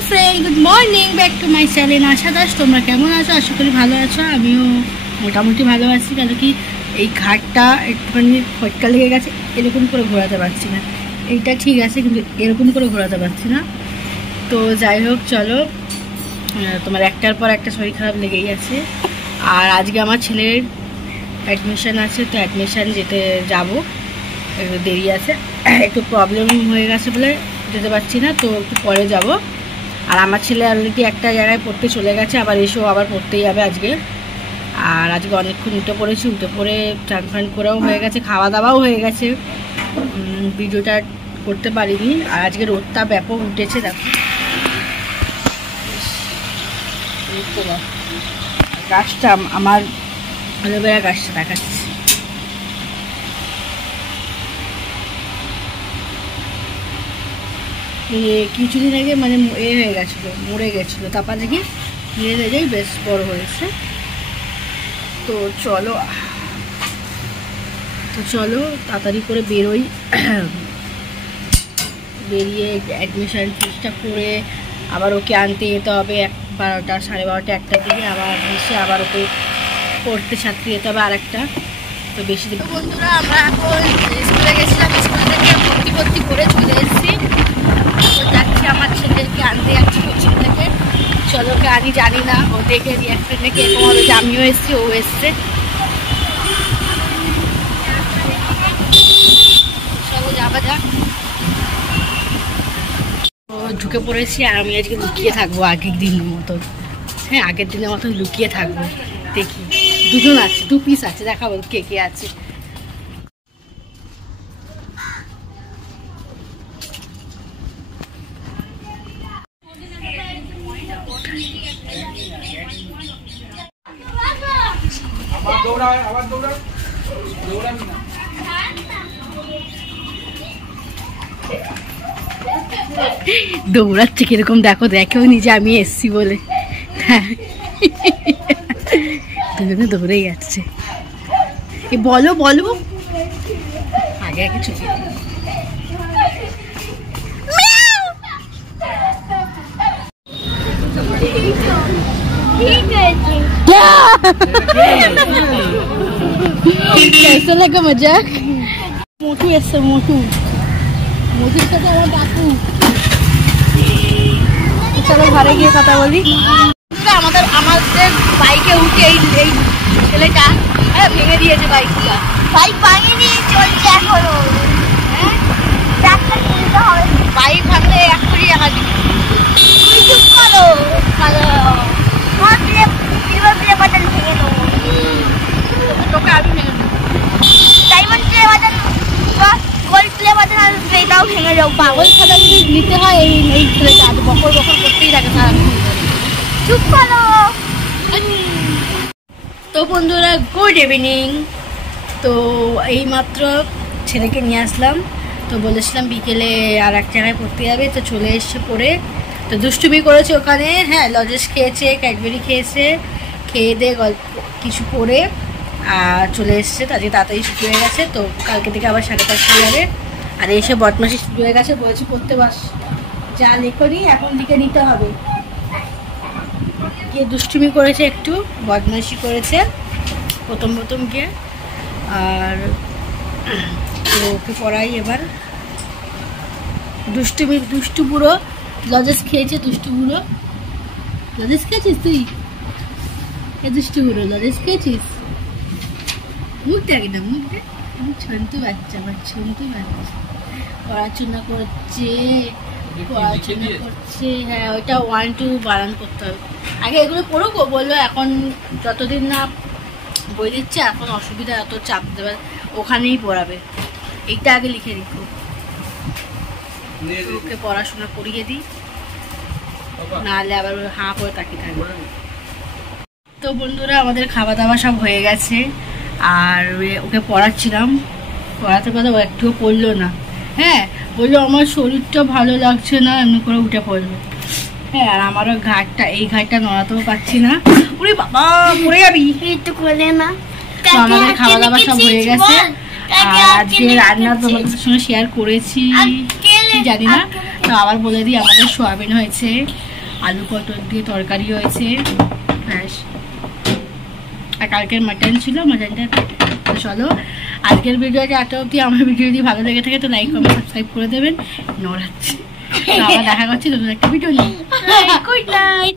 Friend good morning back to my channel Asha Das तुम्हारा केमन आছো आशा करी ভালো আছো আমিও মোটামুটি ভালো আছি কারণ কি এই ঘাটটা একটুখানি ফটকা লেগে গেছে এরকম করে ঘোরাতে পারছি না এইটা ঠিক আছে কিন্তু এরকম করে ঘোরাতে পারছি না তো যাই হোক চলো তোমার একটার পর একটা শরীর খারাপ লেগেই আছে আর আজকে আমার ছেলের অ্যাডমিশন আছে তো অ্যাডমিশন যেতে যাব একটু দেরি আছে একটু প্রবলেম হয়ে গেছে বলে যেতে পারছি না তো একটু পরে যাব আর আমার ছেলে অলরেডি একটা জায়গায় পড়তে চলে গেছে আবার এসেও আবার পড়তেই যাবে আজকে আর আজকে অনেকক্ষণ উঠে পড়েছি উঠে পড়ে চান ফান করেও হয়ে গেছে খাওয়া দাওয়াও হয়ে গেছে ভিডিওটা করতে পারিনি আর আজকে রোদটা ব্যাপক উঠেছে দেখো গাছটা আমার অ্যালোভেরা গাছটা দেখাচ্ছি কিছুদিন আগে মানে হয়ে গেছিলো মরে গেছিলো তারপর দেখি ধীরে ধীরেই বেশ বড় হয়েছে তো চলো তাড়াতাড়ি করে বেরোই বেরিয়ে অ্যাডমিশন ফিসটা করে আবার ওকে আনতে যেতে হবে 12টা 12:30 1টার দিকে আবার এসে আবার ওকে পড়তে ছাড়তে যেতে হবে আরেকটা তো বেশি দিন বন্ধুরা আমরা এখন স্কুলে গেছিলাম স্কুল থেকে ভর্তি করে চলে এসেছি যাচ্ছি আমার ছেলেকে আনতে যাচ্ছি কোচিং থেকে চলো কে আনি জানি না ও দেখে রিয়াকশন দেখে এরকম হলো যে আমিও এসেছি ও এসছে চলো যাওয়া যাক ও ঢুকে পড়েছি আর আমি আজকে লুকিয়ে থাকবো আগের দিনের মতো হ্যাঁ আগের দিনের মতো লুকিয়ে থাকবো দেখি দুজন আছে 2 পিস আছে দেখাবো কে কে আছে দৌড়াচ্ছে কিরকম দেখো দেখেও নিজে আমি এসছি বলে দুজনে দৌড়েই যাচ্ছে বলো বলো আগে আগে ছুটি कैसा लगा मजाक मोटू ऐसा मोटूर साथे আমার বাপু চলো ঘরে গিয়ে কথা বলি আমাদের বাইকে উঠে এই ছেলেটা ভেঙে দিয়েছে বাইকটা বাইক ভাঙেনি চলছে এখনো বাইক ভাঙলে 1 কোটি টাকা দিবি চুপ করো তোকে আমি ভেঙে দেবো ডায়মন্ড প্লে বাটন বা গোল্ড প্লে বাটন আর প্লেটাও ভেঙে যাও পাগল খাতা যদি নিতে হয় এই ছেলেটা বকর করতেই থাকে সারাক্ষণ চুপ করো তো বন্ধুরা গুড ইভিনিং তো এইমাত্র ছেলেকে নিয়ে আসলাম তো বলেছিলাম বিকেলে আর এক জায়গায় পড়তে যাবে তো চলে এসছে পড়ে তো দুষ্টুমি করেছে ওখানে হ্যাঁ লজেস খেয়েছে ক্যাডবেরি খেয়েছে খেয়ে দিয়ে গল্প কিছু পড়ে আর চলে এসছে আজকে তাড়াতাড়ি ছুটি হয়ে গেছে তো কালকে থেকে আবার 5:30 যাবে আর এসে বদমাসি ছুটি হয়ে গেছে বলেছি পড়তে বাস যা লেখনি এখন লিখে নিতে হবে গিয়ে দুষ্টুমি করেছে একটু বদমাসি করেছে প্রথম গিয়ে আর ওকে পড়াই এবার দুষ্টু বুড়ো লজেস খেয়েছে দুষ্টু বুড়ো লজেস খেয়েছিস তুই দুষ্টু বুড়ো লজেস খেয়েছিস মুখটা কিনা মুখটা ছন্তু বাচ্চা পড়াশোনা করছে হ্যাঁ ওইটা 1 2 বানান করতে হবে আগে এগুলো পড়বো বললো এখন যতদিন না বই দিচ্ছে এখন অসুবিধা এত চাপ দেবে ওখানেই পড়াবে এইটা আগে লিখে রেখো ওকে পড়াশোনা করিয়ে দিই নাহলে আবার হাঁ করে তাকিয়ে থাকবে তো বন্ধুরা আমাদের খাওয়া দাওয়া সব হয়ে গেছে আর ওকে পড়াচ্ছিলাম পড়াতে কথা ও একটুও পড়লো না হ্যাঁ বললো আমার শরীরটা ভালো লাগছে না এমনি করে উঠে পড়লো হ্যাঁ আর আমারও এই ঘাটটা নড়াতেও পারছি না ওরে বাবা পড়ে যাবি একটু করলে না তো আমাদের খাওয়া দাওয়া সব হয়ে গেছে আর আজকে রান্না তোমাদের সঙ্গে শেয়ার করেছি জানি না তো আবার বলে দিই আমাদের সোয়াবিন হয়েছে আলু পটল দিয়ে তরকারি হয়েছে, ব্যাস। আর কালকের মাটন ছিল, মাটনটা। তো চলো আজকের ভিডিওটা এত অবধি। আমার ভিডিও যদি ভালো লেগে থাকে তো লাইক কমেন্ট সাবস্ক্রাইব করে দেবেন। নড়াচ্ছি। আবার দেখা করছি নতুন একটা ভিডিও নিয়ে। Good night.